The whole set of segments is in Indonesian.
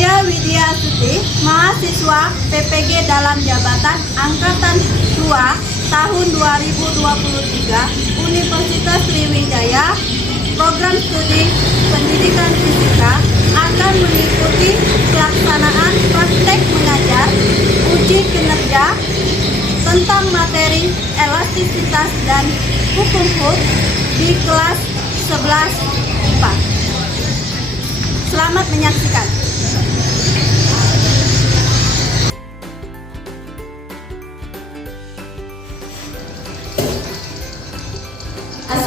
Saya Widya Astuti, mahasiswa PPG dalam jabatan Angkatan 2 tahun 2023 Universitas Sriwijaya, program studi pendidikan fisika akan mengikuti pelaksanaan praktek mengajar uji kinerja tentang materi elastisitas dan hukum Hooke di kelas 11 IPA. Selamat menyaksikan.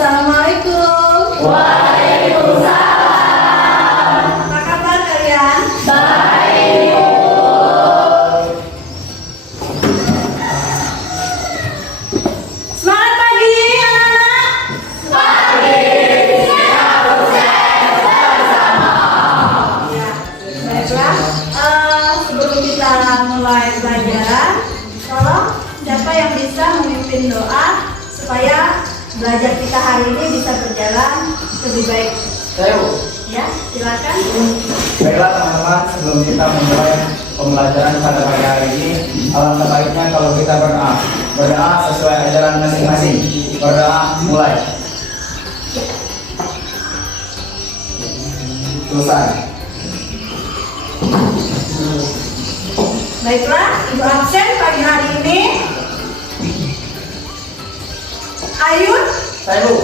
Assalamualaikum. Waalaikumsalam. Apa kabar kalian? Baik. Semangat pagi anak-anak. Pagi. Siap sukses bersama. Ya, baiklah. Sebelum kita mulai pelajaran, tolong siapa yang bisa memimpin doa supaya belajar kita hari ini bisa berjalan lebih baik. Saya Bu. Ya, silakan. Baiklah teman-teman, sebelum kita memulai pembelajaran pada pagi hari ini, alangkah baiknya kalau kita berdoa. Berdoa sesuai ajaran masing-masing. Berdoa mulai. Selesai. Baiklah, Ibu absen pagi hari ini. Ayun, Saya Bu.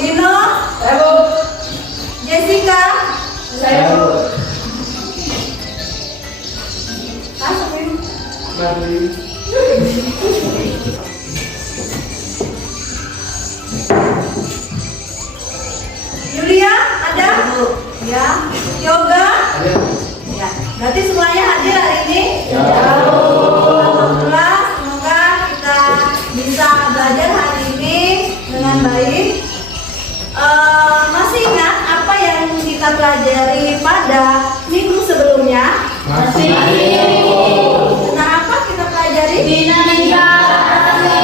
Lino, Saya Bu. Jessica, Saya Bu. masuk Ibu. Yulia, ada? Ya. Yoga? Ya. Berarti semuanya hadir hari ini? Ya. Alhamdulillah, semoga kita bisa belajar hari ini dengan baik. Masih ingat apa yang kita pelajari pada minggu sebelumnya? Masih. Tentang apa kita pelajari? Dinamika rotasi.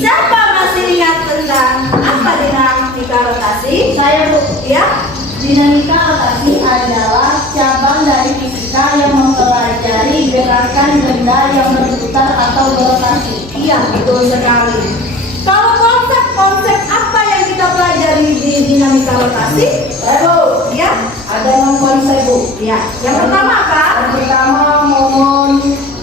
Siapa masih ingat tentang apa dinamika rotasi? Saya Bu. Ya? Dinamika rotasi adalah cabang dari fisika yang mempelajari gerakan benda yang berputar atau berotasi. Iya, betul sekali. Kalau konsep apa yang kita pelajari di dinamika rotasi? Bu, Ya, ada 6 konsep Bu. ya. Yang pertama apa? Yang pertama momen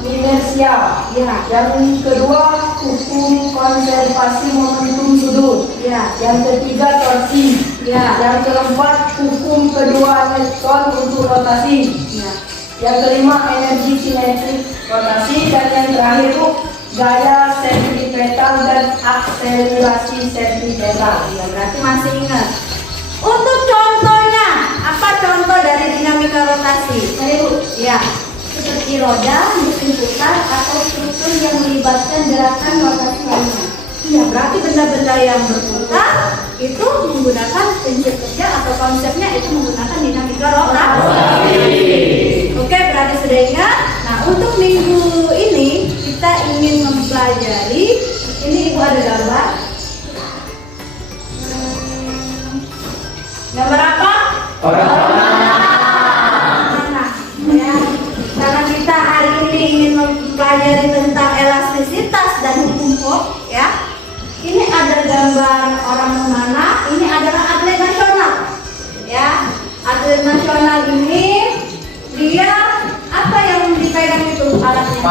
inersia. Ya, Yang kedua hukum konservasi momentum sudut. ya, Yang ketiga torsi. ya, Yang keempat hukum kedua Newton untuk rotasi. ya. Yang kelima energi simetrik rotasi. Dan yang terakhir Bu, gaya sentripetal dan akselerasi sentripetal. Ya, berarti masih ingat. Untuk contohnya, apa contoh dari dinamika rotasi? Saya Bu, Ya, seperti roda, mesin putar atau struktur yang melibatkan gerakan rotasi lainnya. iya, berarti benda-benda yang berputar itu menggunakan prinsip kerja atau konsepnya itu menggunakan dinamika rotasi. Oke, berarti sudah ingat. Nah, untuk minggu ini kita ingin mempelajari. Ini Ibu ada gambar. Gambar apa? Mana? Ya. Karena kita hari ini ingin mempelajari tentang elastisitas dan hukum Hooke, ya. Ini ada gambar orang mana? Ini adalah atlet nasional, ya. Atlet nasional ini dia apa yang dipegang itu alatnya?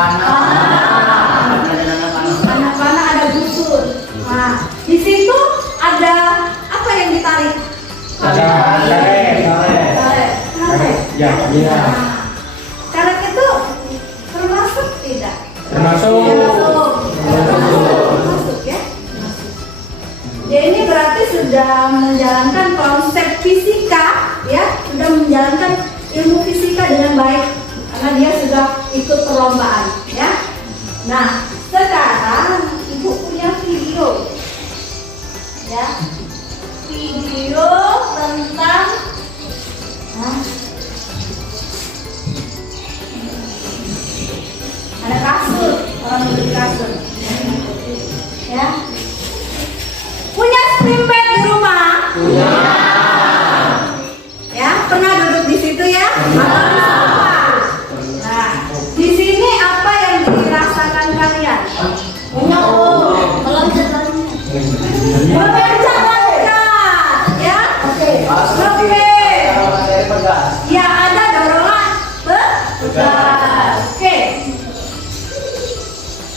Panah ada busur. Nah, di situ ada apa yang ditarik? Karet. Ya, iya. Nah, karet itu termasuk tidak? Termasuk. Termasuk ya. Ya, ini berarti sudah menjalankan konsep fisika, ya, sudah menjalankan ilmu fisika dengan baik karena dia sudah ikut perlombaan, ya. Nah, sekarang Ibu punya video, ya, video tentang ada kasur, orang beli kasur, ya. Punya spring bed di rumah? Punya. Ya, pernah duduk di situ ya? Atau di sofa?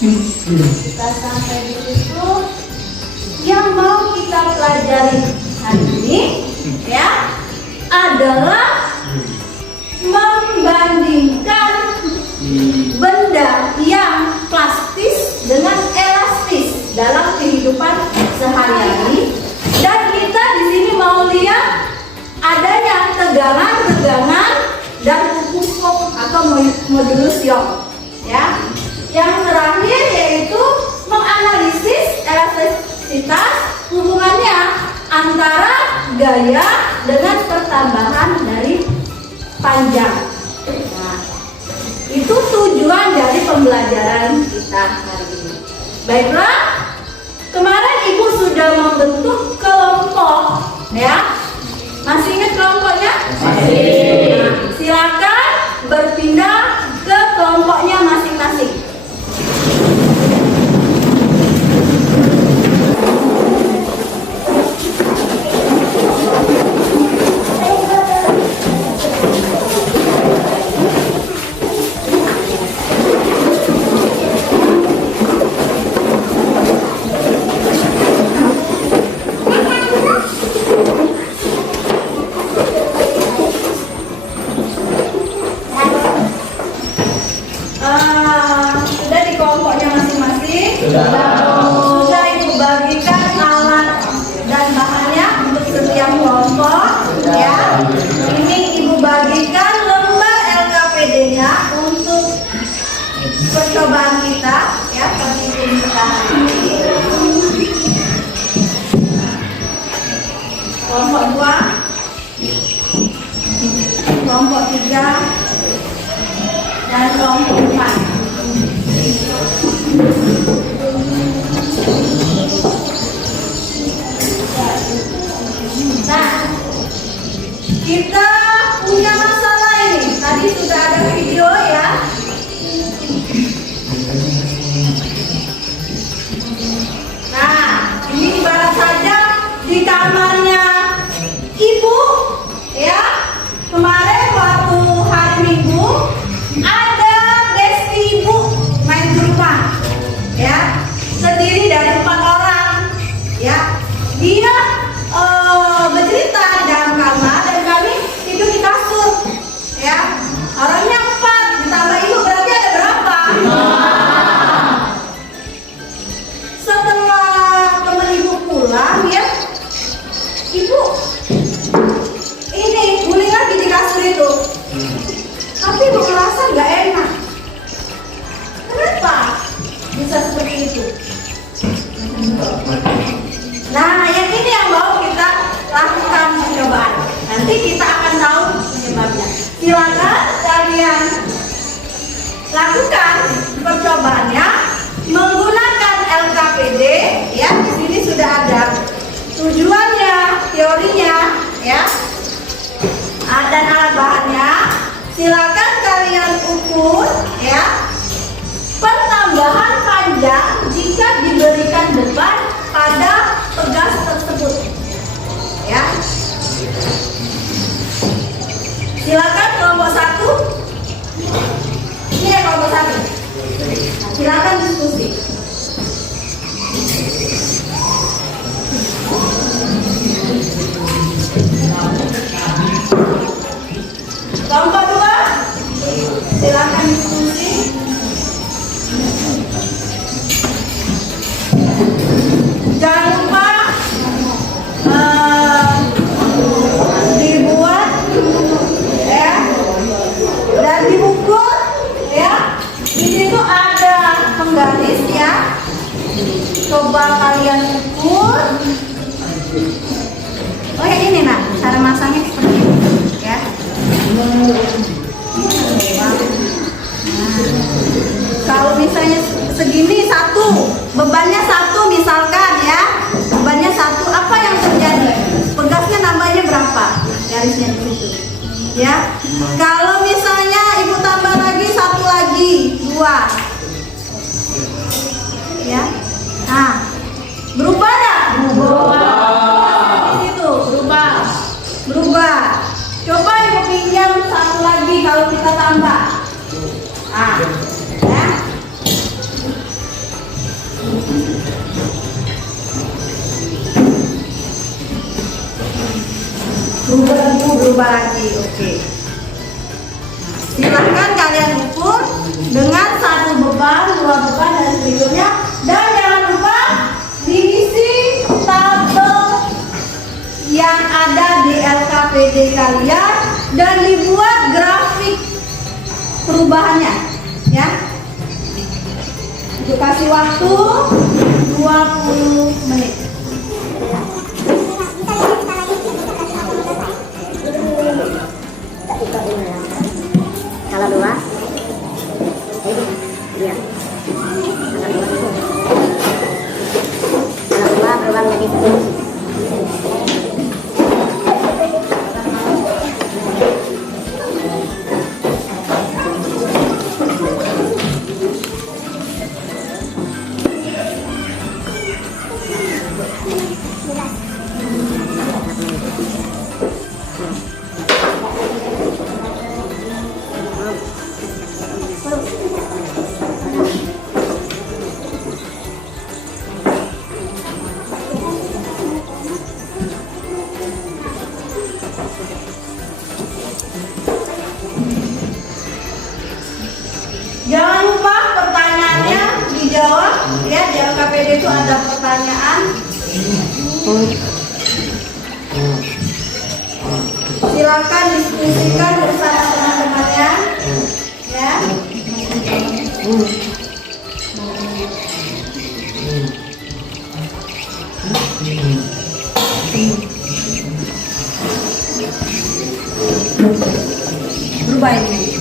Kita sampai di situ. Yang mau kita pelajari hari ini ya adalah membandingkan benda yang plastis dengan elastis dalam kehidupan sehari-hari. Dan kita di sini mau lihat adanya tegangan dan pupuk atau modulus Young. Ya. Yang terakhir yaitu menganalisis elastisitas, hubungannya antara gaya dengan pertambahan dari panjang. Nah, itu tujuan dari pembelajaran kita hari ini. Baiklah, kemarin Ibu sudah membentuk kelompok, ya. Masih ingat kelompoknya? Masih. Nah, silakan berpindah ke kelompoknya masing-masing. Sudah di kelompoknya masing-masing. Sudah Ibu bagikan alat dan bahannya untuk setiap kelompok. Ya, ini Ibu bagikan lembar LKPD-nya untuk percobaan kita. Ya, perhitungan kita hari ini. Kelompok 2, kelompok 3. Dan kelompok 4. Nah, kita punya masalah ini. Tadi sudah ada video ya. Nah, ini ibarat saja di kamarnya Ibu, ya. Kemarin waktu hari Minggu ada besti Ibu main ke rumah, ya, terdiri dari 4 orang, ya. Dia bercerita di dalam kamar dan kami tidur di kasur, ya. Orangnya 4 ditambah Ibu berarti ada berapa? 5. Setelah teman Ibu pulang, ya, Ibu ini guling lagi di kasur itu. Tapi Ibu merasa nggak enak. Kenapa bisa seperti itu? Nah, yang ini yang mau kita lakukan percobaan. Nanti kita akan tahu penyebabnya. Silakan kalian lakukan percobaannya menggunakan LKPD. Ya, di sini sudah ada tujuannya, teorinya, ya. Dan alat bahannya. Silakan kalian ukur, ya, pertambahan panjang jika diberikan beban pada pegas tersebut, ya. Silakan kelompok 1. Ini ya kelompok 1. Silakan diskusi. Kelompok 2, silakan diskusi. Jangan lupa dibuat, ya, dan diukur, ya. Di situ ada penggaris, ya. Coba kalian ukur. Oh ya, ini nah cara masangnya seperti ini, ya. Kalau misalnya segini 1, bebannya 1 misalkan, ya, bebannya 1, apa yang terjadi? Pegasnya nambahnya berapa? Garisnya di situ, ya. Kalau misalnya Ibu tambah lagi 1 lagi, 2, ya. Nah, berubah nggak? Berubah. Di situ berubah. Coba Ibu pinjam 1 lagi kalau kita tambah. Ah, ya. berubah lagi. Oke. Silahkan kalian ukur dengan 1 beban, 2 beban dan berikutnya. Dan jangan lupa diisi tabel yang ada di LKPD kalian dan dibuat grafik perubahannya, ya. Itu kasih waktu 20 menit. Kalau 2 iya. Kalau 2 berubah menjadi 1. Jangan lupa pertanyaannya dijawab, ya. Di LKPD itu ada pertanyaan. Silakan diskusikan bersama teman-temannya, ya. Berubah ini.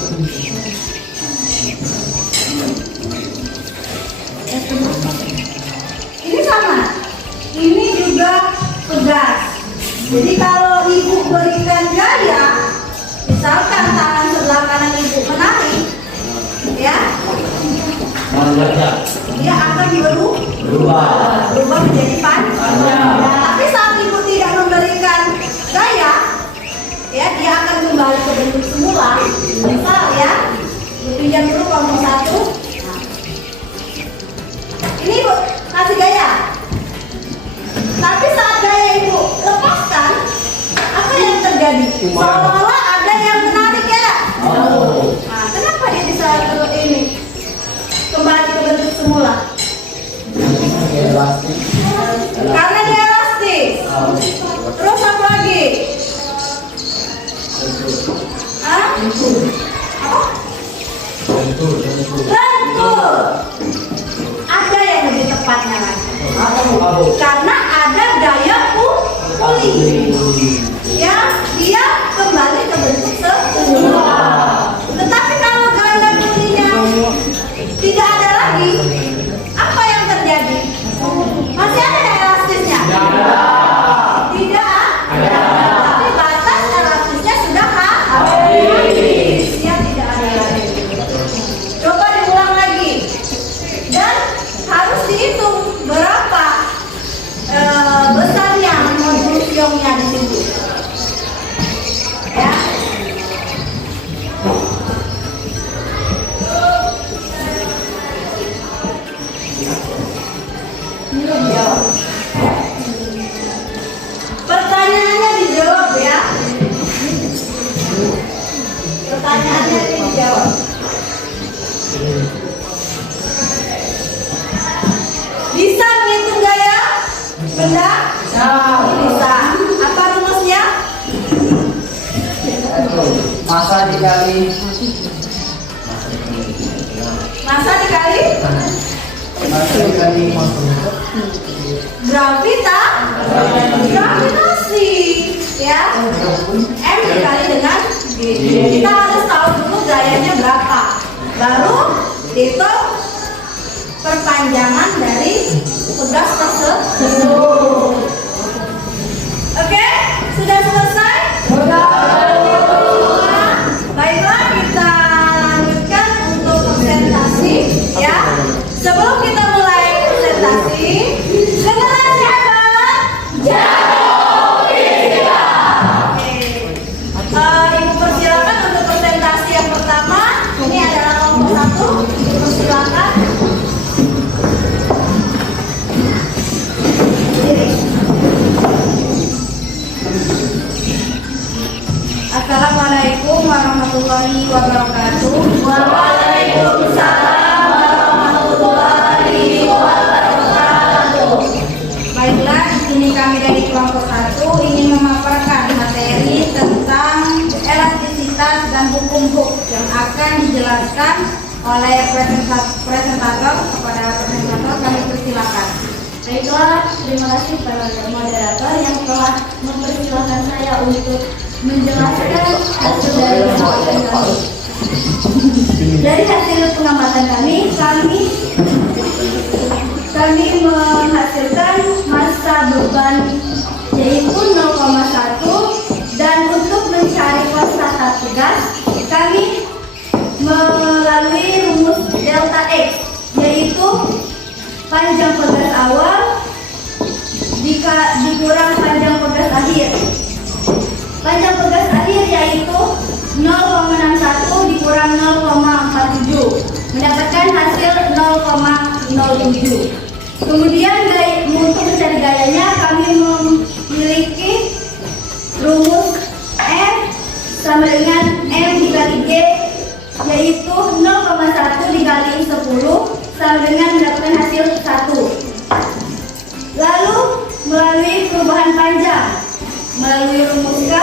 Ini sama. Ini juga pegas. Jadi kalau ibu berikan gaya, misalkan tangan sebelah kanan ibu menarik, ya, dia akan berubah menjadi panjang. Tapi saat ibu tidak memberikan gaya, ya, dia akan kembali ke bentuk semula. Misal, ya, ibu pinjam dulu kelompok 1. Ini ibu kasih gaya. Tapi saat gaya ibu lepaskan, apa yang terjadi? Seolah-olah ada yang menarik, ya. Nah, kenapa dia bisa ini kembali ke bentuk semula? Karena dia elastis. Terus apa lagi? Hah? Apa? Lentur. Ada yang lebih tepatnya lagi. Karena ada daya pulih. Ya, dia kembali ke bentuk semula. Tetapi kalau daya pulihnya tidak ada lagi, apa yang terjadi? Masih ada elastisnya? Tidak ada. Tapi batas elastisnya sudah habis. Ya, tidak ada lagi. Coba diulang lagi. Dan harus dihitung berapa besarnya modul siongnya di situ. Ya. Belum jawab. Pertanyaannya dijawab, ya. Pertanyaannya dijawab. Bisa menghitung gaya benda? Bisa. Apa rumusnya? Masa dikali gravitasi, ya. M dikali dengan G. Kita harus tahu dulu gayanya berapa, baru dihitung perpanjangan dari pegas tersebut. Oke, sudah selesai? Baiklah, kita lanjutkan untuk presentasi, ya. Sebelum kita mulai presentasi, kenalan siapa? Ibu persilakan untuk presentasi yang pertama. Ini adalah kelompok 1. Ibu persilakan. warahmatullahi wabarakatuh. Waalaikumsalam warahmatullahi wabarakatuh. Baiklah, di sini kami dari kelompok 1 ingin memaparkan materi tentang elastisitas dan hukum Hooke yang akan dijelaskan oleh presentator. Kepada presentator kami persilakan. Baiklah, terima kasih para moderator yang telah mempersilahkan saya untuk menjelaskan hasil dari pengamatan kami. Dari hasil pengamatan kami menghasilkan massa beban yaitu 0,1, dan untuk mencari konstanta pegas kami melalui rumus delta X, yaitu panjang pegas awal dikurang panjang pegas akhir. Panjang pegas akhir yaitu 0,61 dikurang 0,47, mendapatkan hasil 0,07. Kemudian untuk mencari gayanya kami memiliki rumus M sama dengan M dikali G, yaitu 0,1 dikali 10 sama dengan mendapatkan hasil 1. Lalu melalui perubahan panjang melalui rumus K,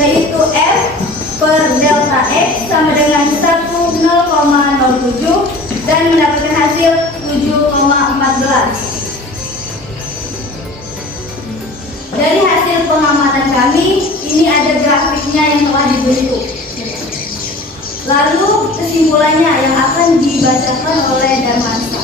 yaitu F per delta X sama dengan 0,07 dan mendapatkan hasil 7,14. Dari hasil pengamatan kami, ini ada grafiknya yang telah dibentuk. Lalu kesimpulannya yang akan dibacakan oleh Darmansa.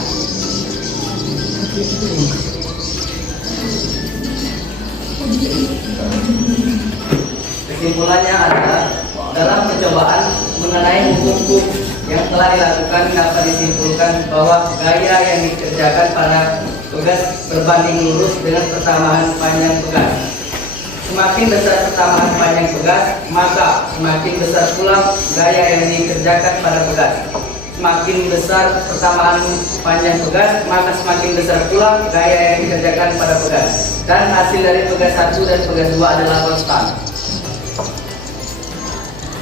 Kesimpulannya adalah dalam percobaan mengenai hukum yang telah dilakukan dapat disimpulkan bahwa gaya yang dikerjakan pada pegas berbanding lurus dengan persamaan panjang pegas. Semakin besar persamaan panjang pegas, maka semakin besar pula gaya yang dikerjakan pada pegas. Semakin besar persamaan panjang pegas, maka semakin besar pula gaya yang dikerjakan pada pegas. Dan hasil dari pegas 1 dan pegas 2 adalah konstan.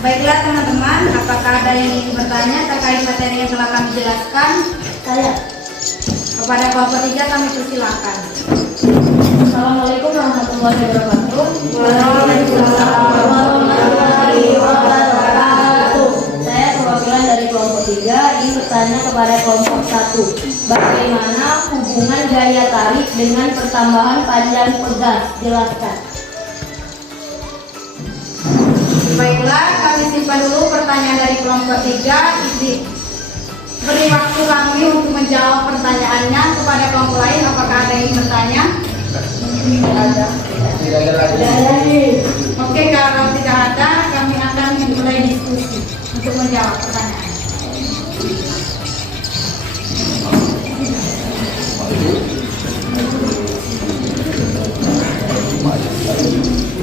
Baiklah teman-teman, apakah ada yang ingin bertanya terkait materi yang telah kami jelaskan? Saya. Kepada kelompok 3 kami persilakan. Assalamualaikum warahmatullahi wabarakatuh. Waalaikumsalam warahmatullahi wabarakatuh. Saya perwakilan dari kelompok 3 ingin bertanya kepada kelompok 1. Bagaimana hubungan gaya tarik dengan pertambahan panjang pegas? Jelaskan. Baiklah, kami simpan dulu pertanyaan dari kelompok 3. Beri waktu kami untuk menjawab pertanyaannya. Kepada kelompok lain, apakah ada yang bertanya? Ada. Oke, kalau tidak ada, kami akan mulai diskusi untuk menjawab pertanyaan.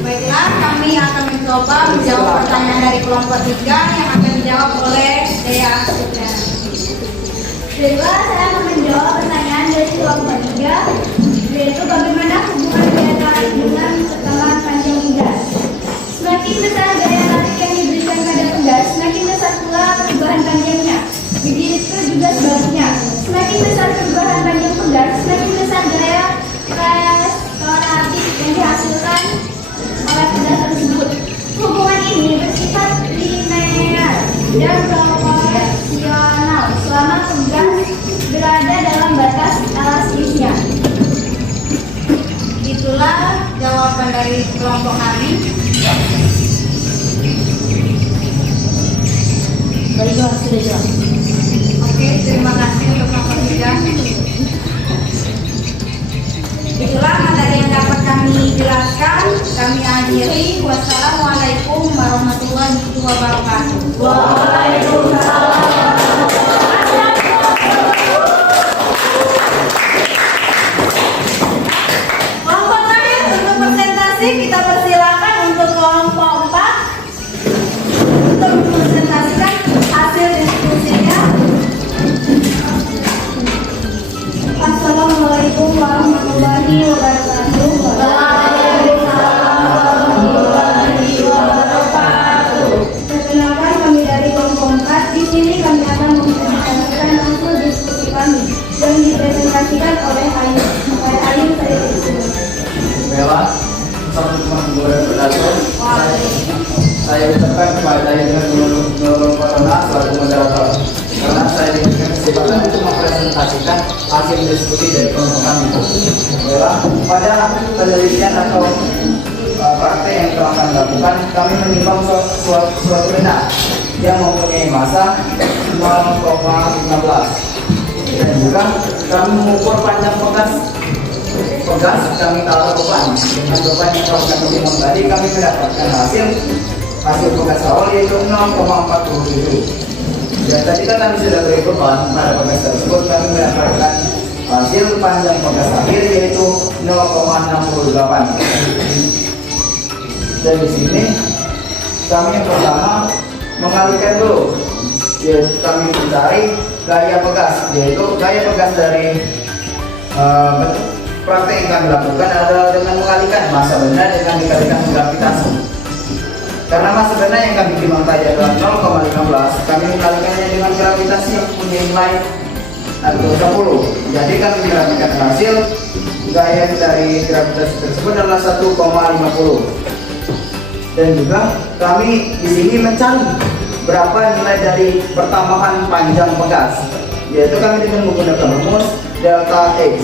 Baiklah, kami akan mencoba menjawab pertanyaan dari kelompok 3 yang akan dijawab oleh Dea Sutra. Baiklah, saya akan menjawab pertanyaan dari kelompok 3, yaitu bagaimana hubungan gaya tarik dengan pertambahan panjang pegas. Semakin besar gaya tarik yang diberikan pada pegas, semakin besar pula perubahan panjangnya. Begitu juga sebaliknya. Semakin besar perubahan panjang pegas, semakin besar gaya restoratif yang dihasilkan oleh pegas tersebut. Hubungan ini bersifat linear dan proporsional selama pegas berada dalam batas elastisnya. Itulah jawaban dari kelompok kami. Baiklah, sudah jelas. Oke, terima kasih untuk kelompok 3. Itulah materi yang dapat kami jelaskan. Kami akhiri. Wassalamualaikum warahmatullahi wabarakatuh. Waalaikumsalam. Kelompok terakhir untuk presentasi kita persilakan untuk kelompok 4 untuk mempresentasikan hasil diskusinya. Assalamualaikum warahmatullahi wabarakatuh. Waalaikumsalam warahmatullahi wabarakatuh. Perkenalkan yang dipresentasikan oleh Ayu. Ayu saya persilakan. Bella, sama-sama boleh berdato. Saya ucapkan kepada yang menurut Corona selaku moderator karena saya diberikan kesempatan untuk mempresentasikan hasil diskusi dari kelompok kami. Bella, pada penelitian atau praktek yang telah kami lakukan, kami menimbang suatu benda yang mempunyai massa 0,15 dan juga kami mengukur panjang pegas kami taruh beban dengan beban yang telah kami timbang tadi, kami mendapatkan hasil pegas awal yaitu 0,47 dan tadi kan kami sudah beri beban pada pegas tersebut, kami mendapatkan hasil panjang pegas akhir yaitu 0,68 dan di sini kami yang pertama mengalihkan dulu, yaitu kami mencari gaya pegas, yaitu gaya pegas dari praktek yang kami lakukan adalah dengan mengalihkan massa benda dengan dikalikan gravitasi. Karena massa benda yang kami timbang tadi adalah 0,15, kami mengalihkannya dengan gravitasi yang punya nilai atau 10. Jadi kami mendapatkan hasil gaya dari gravitasi tersebut adalah 1,50. Dan juga kami di sini mencari berapa nilai dari pertambahan panjang pegas, yaitu kami dengan menggunakan rumus delta x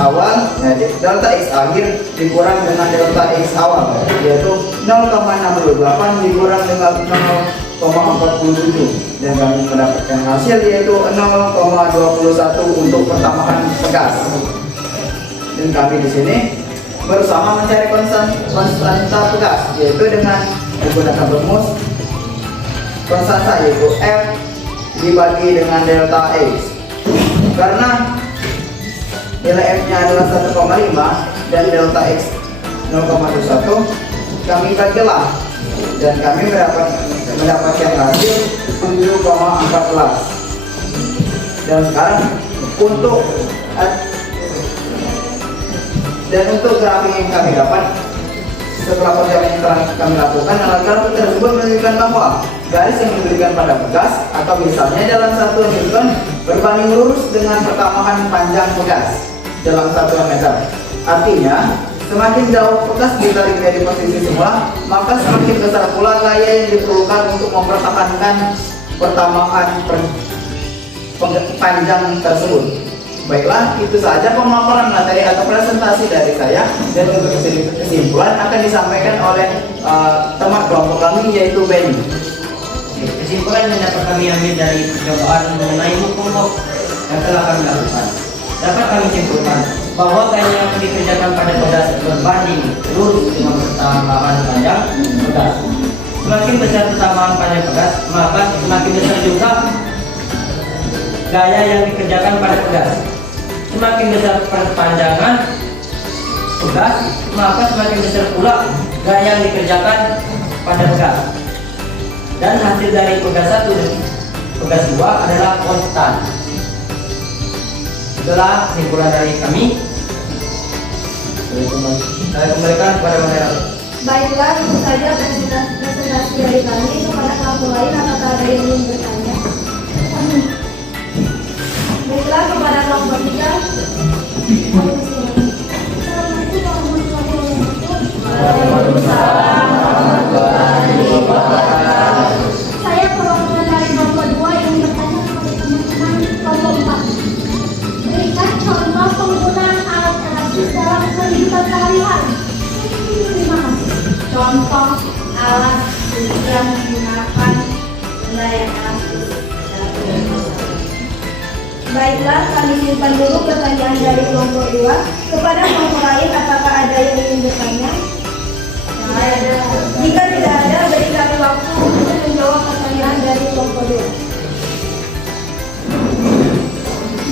awal, delta x akhir dikurang dengan delta x awal, yaitu 0,68 dikurang dengan 0,47 dan kami mendapatkan hasil yaitu 0,21 untuk pertambahan pegas. Dan kami di sini bersama mencari konstanta pegas, yaitu dengan menggunakan rumus konstanta yaitu F dibagi dengan delta X. Karena nilai F nya adalah 1,5 dan delta X 0,21, kami bagilah dan kami mendapatkan hasil 7,14. Dan sekarang untuk grafik yang kami dapat setelah perjalanan yang telah kami lakukan, grafik tersebut menunjukkan bahwa garis yang diberikan pada pegas atau misalnya dalam satuan Newton berbanding lurus dengan pertambahan panjang pegas dalam satuan meter. Artinya, semakin jauh pegas ditarik dari posisi semula, maka semakin besar pula gaya yang diperlukan untuk mempertahankan pertambahan panjang tersebut. Baiklah, itu saja pemaparan materi atau presentasi dari saya, dan untuk kesimpulan akan disampaikan oleh teman kelompok kami yaitu Benny. Kesimpulan yang dapat kami ambil dari percobaan mengenai hukum Hooke yang telah kami lakukan, dapat kami simpulkan bahwa gaya yang dikerjakan pada pegas berbanding lurus dengan pertambahan panjang pegas. Semakin besar pertambahan panjang pegas, maka semakin besar juga gaya yang dikerjakan pada pegas. Semakin besar perpanjangan pegas, maka semakin besar pula gaya yang dikerjakan pada pegas. Dan hasil dari pegas 1 dan pegas 2 adalah konstan. Itulah kesimpulan dari kami. Saya kembalikan kepada moderator. Baiklah, itu saja presentasi dari kami. Kepada kelompok lain, apakah ada yang ingin bertanya? Baiklah, kepada kelompok 3. Saya perwakilan dari kelompok 2 yang bertanya kepada teman-teman kelompok 4. Berikan contoh penggunaan alat elastis dalam kehidupan sehari-hari. Terima kasih. Contoh alat yang menggunakan benda yang elastis dalam kehidupan. Baiklah, kami simpan dulu pertanyaan dari kelompok 2. Kepada kelompok lain, apakah ada yang ingin bertanya? Jika tidak ada, beri kami waktu untuk menjawab pertanyaan dari kelompok 2.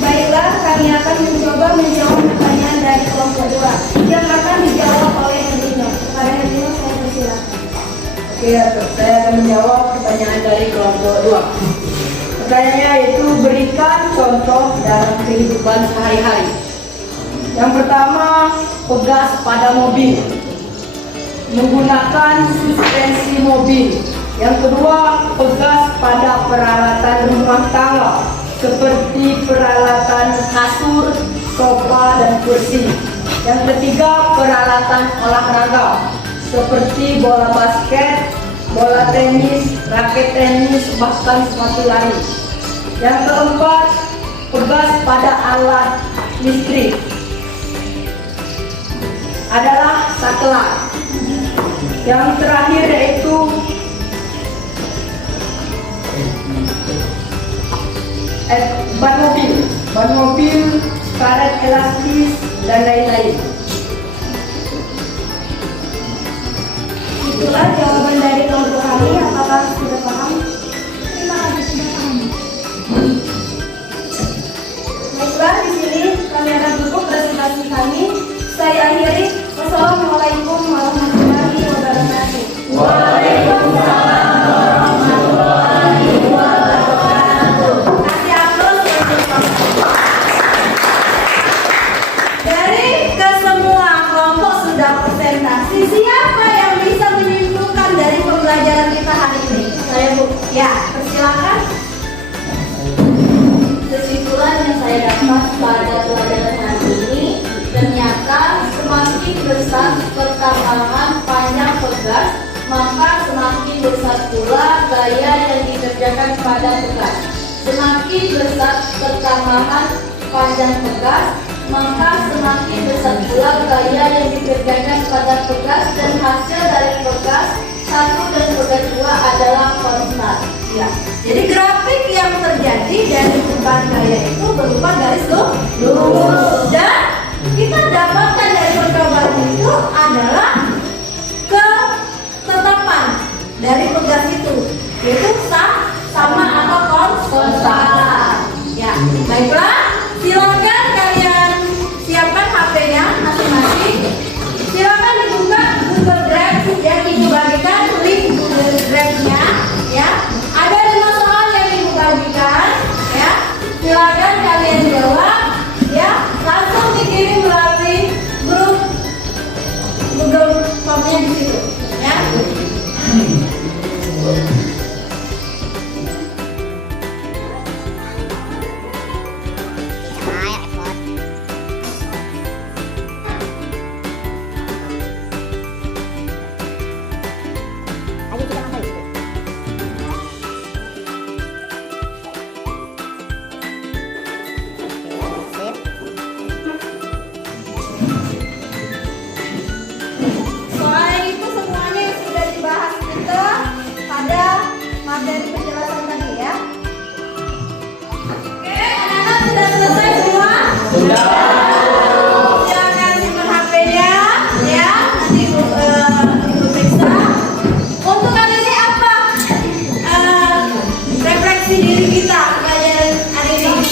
Baiklah, kami akan mencoba menjawab pertanyaan dari kelompok 2 yang akan dijawab oleh Hendrino. Kepada Hendrino, saya persilakan. Oke, saya akan menjawab pertanyaan dari kelompok 2. Pertanyaannya yaitu berikan contoh dalam kehidupan sehari-hari. Yang pertama, pegas pada mobil, menggunakan suspensi mobil. Yang kedua, pegas pada peralatan rumah tangga seperti peralatan bersih. Yang ketiga, peralatan olahraga seperti bola basket, bola tenis, raket tenis, bahkan sepatu lari. Yang keempat, pegas pada alat listrik adalah saklar. Yang terakhir yaitu ban mobil, karet elastis, dan lain-lain. Itulah jawaban dari kelompok kami. Apakah sudah paham? Terima kasih sudah paham. Baiklah, di sini kami akan tutup presentasi kami. Saya akhiri. Wassalamualaikum warahmatullahi wabarakatuh. Waalaikumsalam warahmatullahi wabarakatuh. Kasih aplaus untuk kelompok. Dari kesemua kelompok sudah presentasi. Siapa yang bisa menyimpulkan dari pembelajaran kita hari ini? Saya Bu. Ya, persilakan. Kesimpulan yang saya dapat pada pelajaran hari ini, ternyata semakin besar pertambangan panjang pegas, maka semakin besar pula gaya yang dikerjakan pada pegas. Semakin besar pertambangan panjang pegas, maka semakin besar pula gaya yang dikerjakan pada pegas, dan hasil dari pegas 1 dan pegas 2 adalah konstan. Ya, jadi grafik yang terjadi dari perubahan gaya itu berupa garis lurus. Dan kita dapatkan dari percobaan itu adalah ketetapan dari pegas itu, yaitu sama atau konstan. Ya, baiklah, silakan kalian siapkan HP-nya masing-masing. Silakan dibuka Google Drive yang Ibu bagikan link Google Drive-nya, ya. Ada 5 soal yang Ibu bagikan, ya. Silakan kalian jawab, ya. Langsung dikirim melalui grup Google Form-nya di situ, ya. Ayo kita makan. Sip. Soal itu semuanya sudah dibahas kita pada materi penjelasan tadi, ya. Oke, anak-anak sudah selesai semua? Sudah. Silakan simpan HP-nya, ya. Nanti Ibu periksa. Untuk kali ini apa? Refleksi diri kita pelajaran hari ini.